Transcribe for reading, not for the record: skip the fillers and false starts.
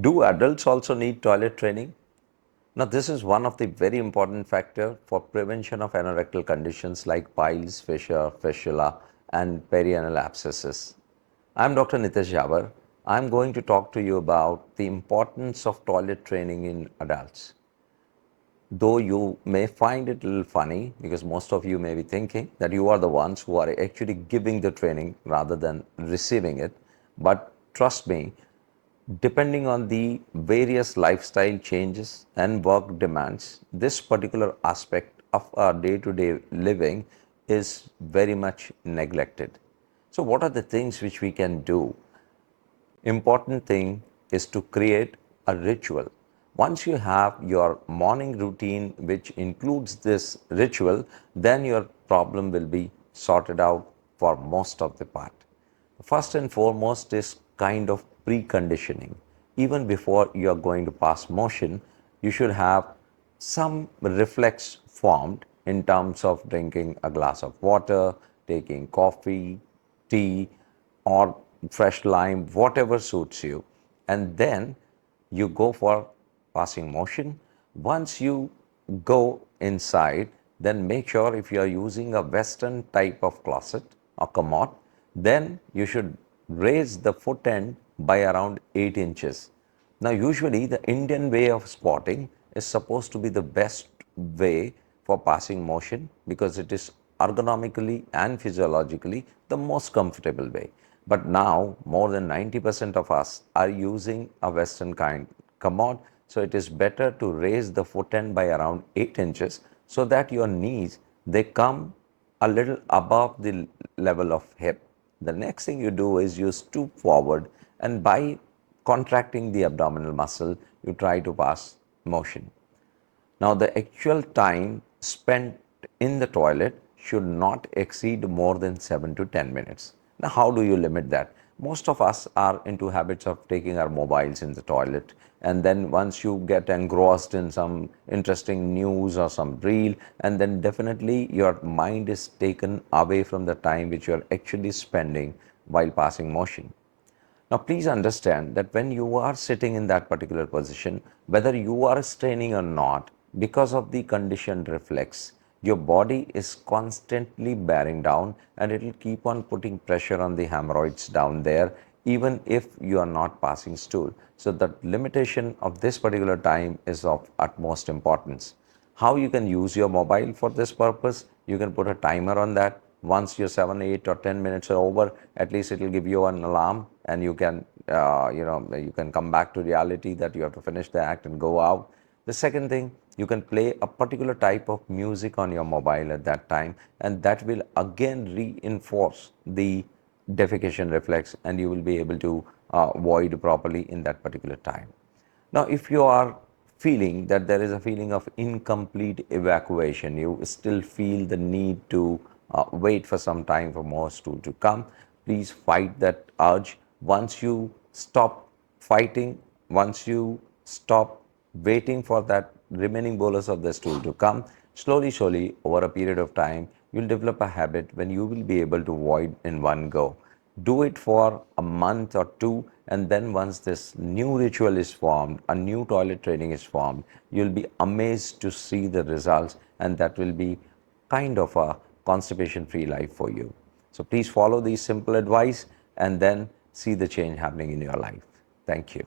Do adults also need toilet training? Now, this is one of the very important factor for prevention of anorectal conditions like piles, fissure, fistula, and perianal abscesses. I'm Dr. Nitish Jhawar. I'm going to talk to you about the importance of toilet training in adults. Though you may find it a little funny because most of you may be thinking that you are the ones who are actually giving the training rather than receiving it. But trust me, depending on the various lifestyle changes and work demands, this particular aspect of our day-to-day living is very much neglected. So what are the things which we can do? Important thing is to create a ritual. Once you have your morning routine which includes this ritual, then your problem will be sorted out for most of the part. First and foremost is kind of preconditioning. Even before you are going to pass motion, you should have some reflex formed in terms of drinking a glass of water, taking coffee, tea, or fresh lime, whatever suits you. And then you go for passing motion. Once you go inside, then make sure if you are using a Western type of closet or commode, then you should raise the foot end by around 8 inches. Now, usually the Indian way of squatting is supposed to be the best way for passing motion because it is ergonomically and physiologically the most comfortable way. But now more than 90% of us are using a Western kind commode, so it is better to raise the foot end by around 8 inches so that your knees they come a little above the level of hip. The next thing you do is you stoop forward, and by contracting the abdominal muscle, you try to pass motion. Now, the actual time spent in the toilet should not exceed more than 7 to 10 minutes. Now, how do you limit that? Most of us are into habits of taking our mobiles in the toilet, and then once you get engrossed in some interesting news or some reel, and then definitely your mind is taken away from the time which you are actually spending while passing motion. Now, please understand that when you are sitting in that particular position, whether you are straining or not, because of the conditioned reflex, your body is constantly bearing down and it will keep on putting pressure on the hemorrhoids down there, even if you are not passing stool. So, the limitation of this particular time is of utmost importance. How you can use your mobile for this purpose? You can put a timer on that. Once your 7, 8 or 10 minutes are over, at least it will give you an alarm and you can, you can come back to reality that you have to finish the act and go out. The second thing, you can play a particular type of music on your mobile at that time, and that will again reinforce the defecation reflex and you will be able to void properly in that particular time. Now, if you are feeling that there is a feeling of incomplete evacuation, you still feel the need to wait for some time for more stool to come, please fight that urge. Once you stop fighting, once you stop waiting for that remaining bolus of the stool to come, slowly, over a period of time, you'll develop a habit when you will be able to void in one go. Do it for a month or two, and then once this new ritual is formed, a new toilet training is formed, you'll be amazed to see the results, and that will be kind of a constipation free life for you. So please follow these simple advice and then see the change happening in your life. Thank you.